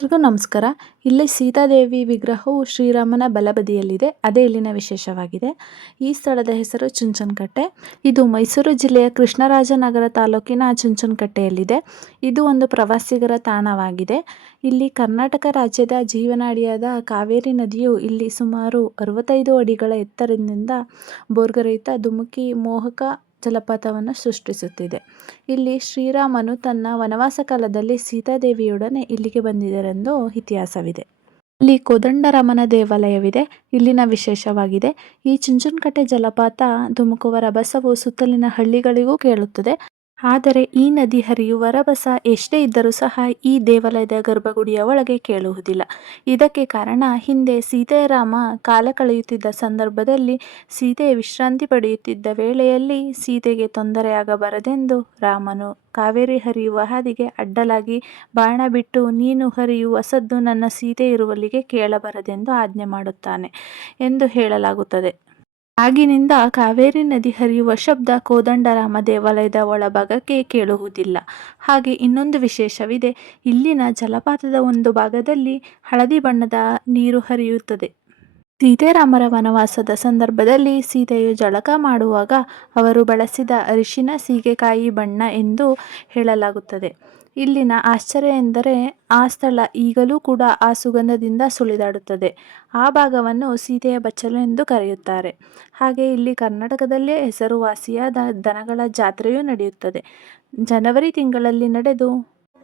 ಎಲ್ರಿಗೂ ನಮಸ್ಕಾರ. ಇಲ್ಲಿ ಸೀತಾದೇವಿ ವಿಗ್ರಹವು ಶ್ರೀರಾಮನ ಬಲಬದಿಯಲ್ಲಿದೆ. ಅದೇ ಇಲ್ಲಿನ ವಿಶೇಷವಾಗಿದೆ. ಈ ಸ್ಥಳದ ಹೆಸರು ಚುಂಚನಕಟ್ಟೆ. ಇದು ಮೈಸೂರು ಜಿಲ್ಲೆಯ ಕೃಷ್ಣರಾಜನಗರ ತಾಲೂಕಿನ ಚುಂಚನಕಟ್ಟೆಯಲ್ಲಿದೆ. ಇದು ಒಂದು ಪ್ರವಾಸಿಗರ ತಾಣವಾಗಿದೆ. ಇಲ್ಲಿ ಕರ್ನಾಟಕ ರಾಜ್ಯದ ಜೀವನಾಡಿಯಾದ ಕಾವೇರಿ ನದಿಯು ಇಲ್ಲಿ ಸುಮಾರು 65 ಅಡಿಗಳ ಎತ್ತರದಿಂದ ಭೋರ್ಗರೆಯುತ್ತಾ ಧುಮುಕಿ ಮೋಹಕ ಜಲಪಾತವನ್ನು ಸೃಷ್ಟಿಸುತ್ತಿದೆ. ಇಲ್ಲಿ ಶ್ರೀರಾಮನು ತನ್ನ ವನವಾಸ ಕಾಲದಲ್ಲಿ ಸೀತಾದೇವಿಯೊಡನೆ ಇಲ್ಲಿಗೆ ಬಂದಿದ್ದರೆಂದು ಇತಿಹಾಸವಿದೆ. ಇಲ್ಲಿ ಕೋದಂಡರಾಮನ ದೇವಾಲಯವಿದೆ. ಇಲ್ಲಿನ ವಿಶೇಷವಾಗಿದೆ. ಈ ಚುಂಚನಕಟ್ಟೆ ಜಲಪಾತ ಧುಮುಕುವ ರಭಸವು ಸುತ್ತಲಿನ ಹಳ್ಳಿಗಳಿಗೂ ಕೇಳುತ್ತದೆ. ಆದರೆ ಈ ನದಿ ಹರಿಯುವ ರಭಸ ಎಷ್ಟೇ ಇದ್ದರೂ ಸಹ ಈ ದೇವಾಲಯದ ಗರ್ಭಗುಡಿಯ ಒಳಗೆ ಕೇಳುವುದಿಲ್ಲ. ಇದಕ್ಕೆ ಕಾರಣ ಹಿಂದೆ ಸೀತಾರಾಮ ಕಾಲ ಕಳೆಯುತ್ತಿದ್ದ ಸಂದರ್ಭದಲ್ಲಿ ಸೀತೆ ವಿಶ್ರಾಂತಿ ಪಡೆಯುತ್ತಿದ್ದ ವೇಳೆಯಲ್ಲಿ ಸೀತೆಗೆ ತೊಂದರೆಯಾಗಬಾರದೆಂದು ರಾಮನು ಕಾವೇರಿ ಹರಿಯುವ ಹಾದಿಗೆ ಅಡ್ಡಲಾಗಿ ಬಾಣ ಬಿಟ್ಟು ನೀನು ಹರಿಯುವ ಸದ್ದು ನನ್ನ ಸೀತೆ ಇರುವಲ್ಲಿಗೆ ಕೇಳಬಾರದೆಂದು ಆಜ್ಞೆ ಮಾಡುತ್ತಾನೆ ಎಂದು ಹೇಳಲಾಗುತ್ತದೆ. ಆಗಿನಿಂದ ಕಾವೇರಿ ನದಿ ಹರಿಯುವ ಶಬ್ದ ಕೋದಂಡರಾಮ ದೇವಾಲಯದ ಒಳಭಾಗಕ್ಕೆ ಕೇಳುವುದಿಲ್ಲ. ಹಾಗೆ ಇನ್ನೊಂದು ವಿಶೇಷವಿದೆ. ಇಲ್ಲಿನ ಜಲಪಾತದ ಒಂದು ಭಾಗದಲ್ಲಿ ಹಳದಿ ಬಣ್ಣದ ನೀರು ಹರಿಯುತ್ತದೆ. ಸೀತಾರಾಮರ ವನವಾಸದ ಸಂದರ್ಭದಲ್ಲಿ ಸೀತೆಯು ಜಳಕ ಮಾಡುವಾಗ ಅವರು ಬಳಸಿದ ಅರಿಶಿನ ಸೀಗೆಕಾಯಿ ಬಣ್ಣ ಎಂದು ಹೇಳಲಾಗುತ್ತದೆ. ಇಲ್ಲಿನ ಆಶ್ಚರ್ಯ ಎಂದರೆ ಆ ಸ್ಥಳ ಈಗಲೂ ಕೂಡ ಆ ಸುಗಂಧದಿಂದ ಸುಳಿದಾಡುತ್ತದೆ. ಆ ಭಾಗವನ್ನು ಸೀತೆಯ ಬಚ್ಚಲು ಎಂದು ಕರೆಯುತ್ತಾರೆ. ಹಾಗೆ ಇಲ್ಲಿ ಕರ್ನಾಟಕದಲ್ಲೇ ಹೆಸರುವಾಸಿಯಾದ ದನಗಳ ಜಾತ್ರೆಯೂ ನಡೆಯುತ್ತದೆ. ಜನವರಿ ತಿಂಗಳಲ್ಲಿ ನಡೆದು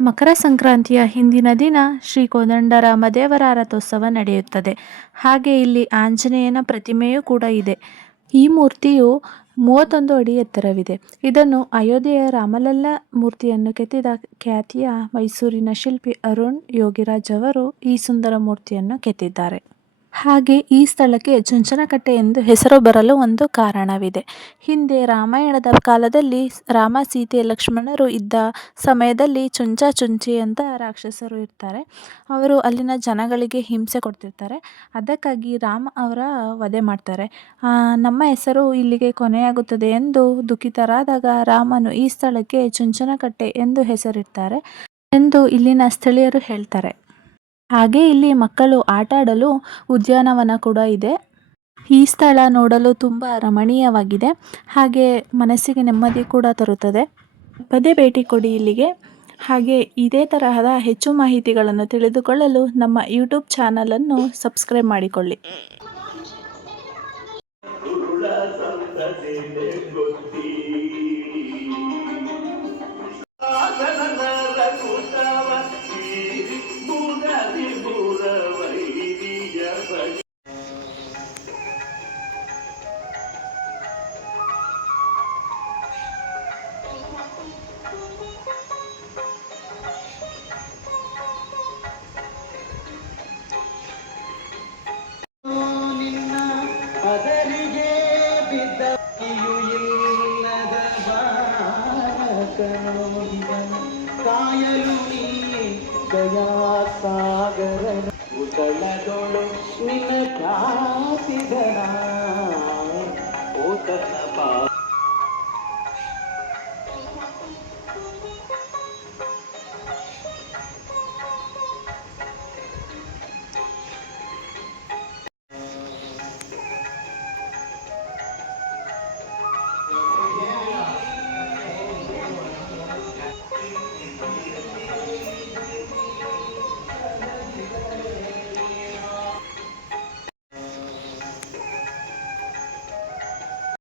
ಮಕರ ಸಂಕ್ರಾಂತಿಯ ಹಿಂದಿನ ದಿನ ಶ್ರೀ ಕೋದಂಡರಾಮ ದೇವರ ರಥೋತ್ಸವ ನಡೆಯುತ್ತದೆ. ಹಾಗೆ ಇಲ್ಲಿ ಆಂಜನೇಯನ ಪ್ರತಿಮೆಯೂ ಕೂಡ ಇದೆ. ಈ ಮೂರ್ತಿಯು 31 ಅಡಿ ಎತ್ತರವಿದೆ. ಇದನ್ನು ಅಯೋಧ್ಯೆಯ ರಾಮಲಲ್ಲ ಮೂರ್ತಿಯನ್ನು ಕೆತ್ತಿದ ಖ್ಯಾತಿಯ ಮೈಸೂರಿನ ಶಿಲ್ಪಿ ಅರುಣ್ ಯೋಗಿರಾಜ್ ಅವರು ಈ ಸುಂದರ ಮೂರ್ತಿಯನ್ನು ಕೆತ್ತಿದ್ದಾರೆ. ಹಾಗೆ ಈ ಸ್ಥಳಕ್ಕೆ ಚುಂಚನಕಟ್ಟೆ ಎಂದು ಹೆಸರು ಬರಲು ಒಂದು ಕಾರಣವಿದೆ. ಹಿಂದೆ ರಾಮಾಯಣದ ಕಾಲದಲ್ಲಿ ರಾಮ, ಸೀತೆ, ಲಕ್ಷ್ಮಣರು ಇದ್ದ ಸಮಯದಲ್ಲಿ ಚುಂಚಿ ಅಂತ ರಾಕ್ಷಸರು ಇರ್ತಾರೆ. ಅವರು ಅಲ್ಲಿನ ಜನಗಳಿಗೆ ಹಿಂಸೆ ಕೊಡ್ತಿರ್ತಾರೆ. ಅದಕ್ಕಾಗಿ ರಾಮ ಅವರ ವಧೆ ಮಾಡ್ತಾರೆ. ನಮ್ಮ ಹೆಸರು ಇಲ್ಲಿಗೆ ಕೊನೆಯಾಗುತ್ತದೆ ಎಂದು ದುಃಖಿತರಾದಾಗ ರಾಮನು ಈ ಸ್ಥಳಕ್ಕೆ ಚುಂಚನಕಟ್ಟೆ ಎಂದು ಹೆಸರಿಡ್ತಾರೆ ಎಂದು ಇಲ್ಲಿನ ಸ್ಥಳೀಯರು ಹೇಳ್ತಾರೆ. ಹಾಗೆ ಇಲ್ಲಿ ಮಕ್ಕಳು ಆಟ ಆಡಲು ಉದ್ಯಾನವನ ಕೂಡ ಇದೆ. ಈ ಸ್ಥಳ ನೋಡಲು ತುಂಬ ರಮಣೀಯವಾಗಿದೆ. ಹಾಗೆ ಮನಸ್ಸಿಗೆ ನೆಮ್ಮದಿ ಕೂಡ ತರುತ್ತದೆ. ಪದೇ ಭೇಟಿ ಕೊಡಿ ಇಲ್ಲಿಗೆ. ಹಾಗೆ ಇದೇ ತರಹದ ಹೆಚ್ಚು ಮಾಹಿತಿಗಳನ್ನು ತಿಳಿದುಕೊಳ್ಳಲು ನಮ್ಮ ಯೂಟ್ಯೂಬ್ ಚಾನಲನ್ನು ಸಬ್ಸ್ಕ್ರೈಬ್ ಮಾಡಿಕೊಳ್ಳಿ. ಅದರಿಗೆ ಬಿದ್ದೆಯೂ ಇಲ್ಲದ ಬಾಲಕನೋ ಕಾಯಲು